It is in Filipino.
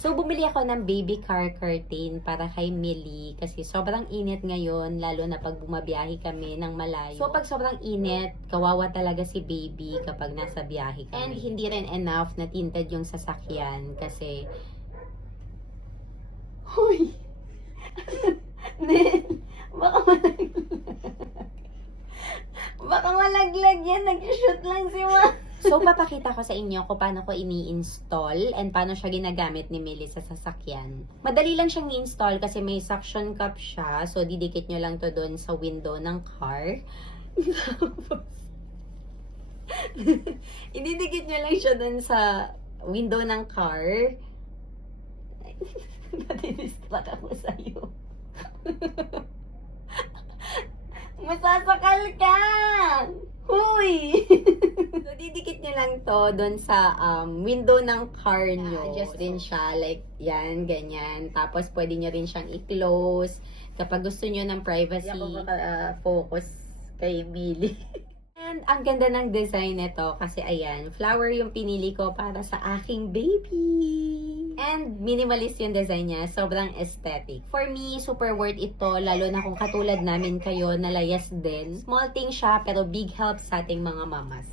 So, bumili ako ng baby car curtain para kay Millie kasi sobrang init ngayon, lalo na pag bumabiyahe kami ng malayo. So, pag sobrang init, kawawa talaga si baby kapag nasa biyahe kami. And hindi rin enough na tinted yung sasakyan kasi... Hoy! Nel, baka malaglag yan. Nag-shoot lang si Ma. So, papakita ko sa inyo kung paano ko ini-install and paano siya ginagamit ni Millie sa sasakyan. Madali lang siyang i-install kasi may suction cup siya. So, didikit nyo lang to doon sa window ng car. Ididikit nyo lang siya doon sa window ng car. Natidistract ako sa'yo. Masasakal ka! Huy! So, didikit nyo lang to doon sa window ng car nyo. Adjust din siya, like, yan, ganyan. Tapos, pwede nyo rin siyang i-close. Kapag gusto nyo ng privacy, focus kay Billy. And, ang ganda ng design nito kasi, ayan, flower yung pinili ko para sa aking baby. And, minimalist yung design niya. Sobrang aesthetic. For me, super worth ito. Lalo na kung katulad namin kayo, nalayas din. Small thing siya, pero big help sa ating mga mamas.